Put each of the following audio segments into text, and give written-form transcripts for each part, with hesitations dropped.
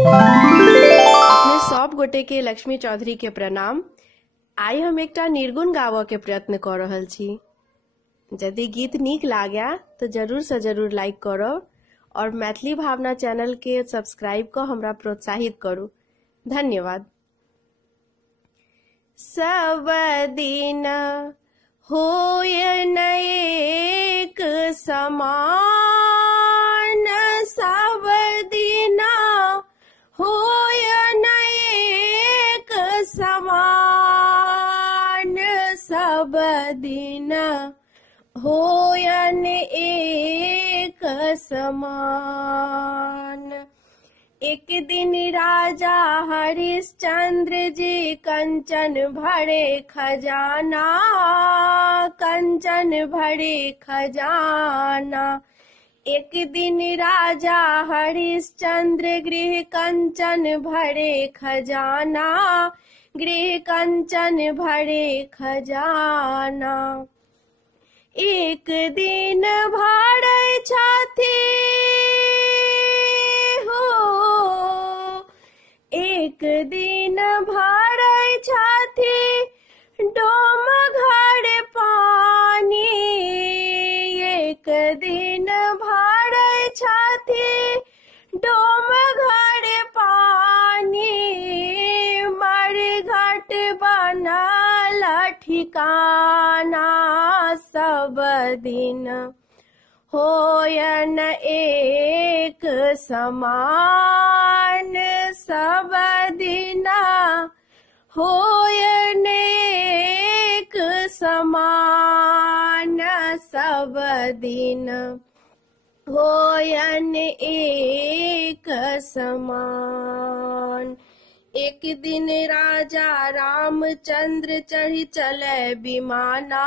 अपने सब गोटे के लक्ष्मी चौधरी के प्रणाम। आई हम एकटा निर्गुण गावऽ के प्रयत्न कर रहल छी। यदि गीत नीक लागै तो जरूर से जरूर लाइक करो और मैथिली भावना चैनल के सब्सक्राइब कर हमरा प्रोत्साहित करू। धन्यवाद। सब दिन होय न एक समान, सब दिन होय न एक समान, सब दिन होय न एक समान। एक दिन राजा हरिश्चंद्र जी कंचन भरे खजाना, कंचन भरे खजाना। एक दिन राजा हरिश्चंद्र गृह कंचन भरे खजाना, गृह कंचन भरे खजाना। एक दिन भाड़े छाती हो, एक दिन भाड़े छाती डोम घर पानी, एक दिन भाड़े छाती डोम घर पानी। मरघट बनल ठिकाना, सब दिन होय न एक समान, सब दिन होय न एक समान, सब दिन होय न एक समान। एक दिन राजा रामचंद्र चढ़ी चले विमाना,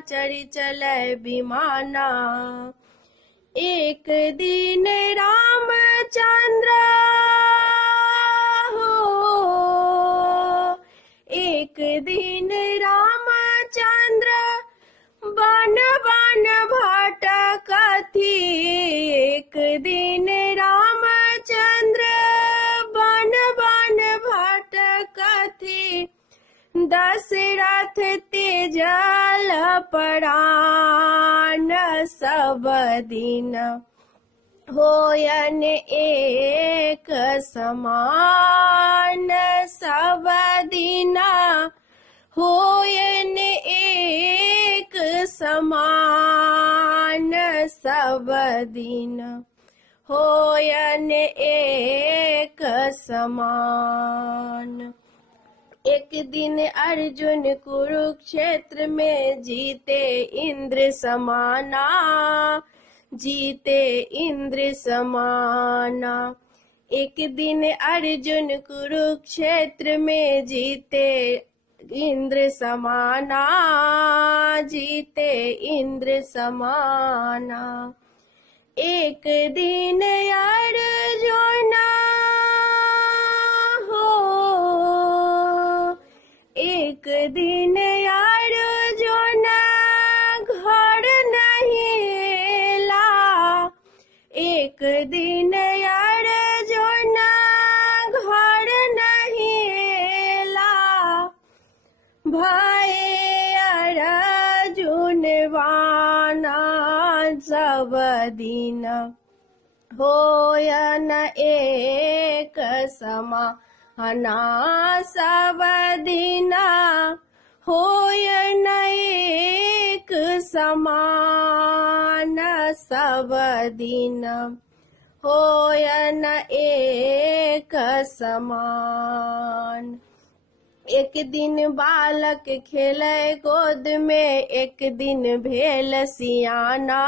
चढ़ी चले विमाना। एक दिन रामचंद्र हो, एक दिन रामचंद्र बन बन भटकती, एक दिन रामचंद्र बन बन भटकती। दशरथ तेजल परान, सब दिन होय न एक समान, सब दिन होय न एक समान, सब दिन होय न एक समान। एक दिन अर्जुन कुरुक्षेत्र में जीते इंद्र समाना, जीते इंद्र समाना। एक दिन अर्जुन कुरुक्षेत्र में जीते इंद्र समाना, जीते इंद्र समाना। एक दिन अर्जुन हो, एक दिन अर्जुन घर नहीं ला, एक दिन अर्जुन घर नहीं ला। भय अर्जुन वाना, सब दिन होय न एक समाना, सब दिन होय न एक समान, सब दिन होय न एक समान। एक दिन बालक खेले गोद में, एक दिन भेल सियाना,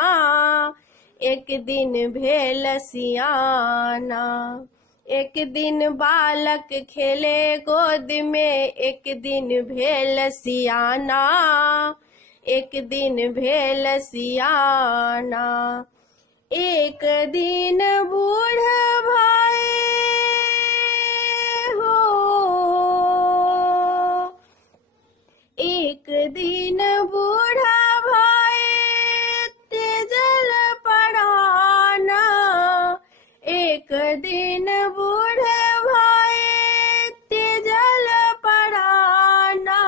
एक दिन भेल सियाना। एक दिन बालक खेले गोद में, एक दिन भेल सियाना, एक दिन भेल सियाना। एक दिन बूढ़ भाई हो, एक दिन बूढ़ा भाई तेजल पड़ाना, एक दिन दिन बूढ़ भये तेजल पराना,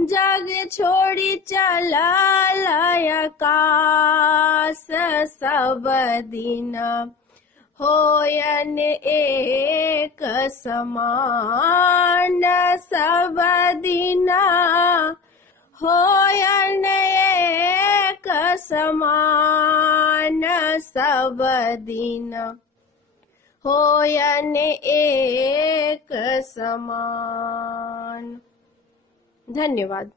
जग छोड़ी चलल आकाश सब दिन, होयन एक समान सब दिना, होयन एक समान सब दिन, होयन एक समान। धन्यवाद।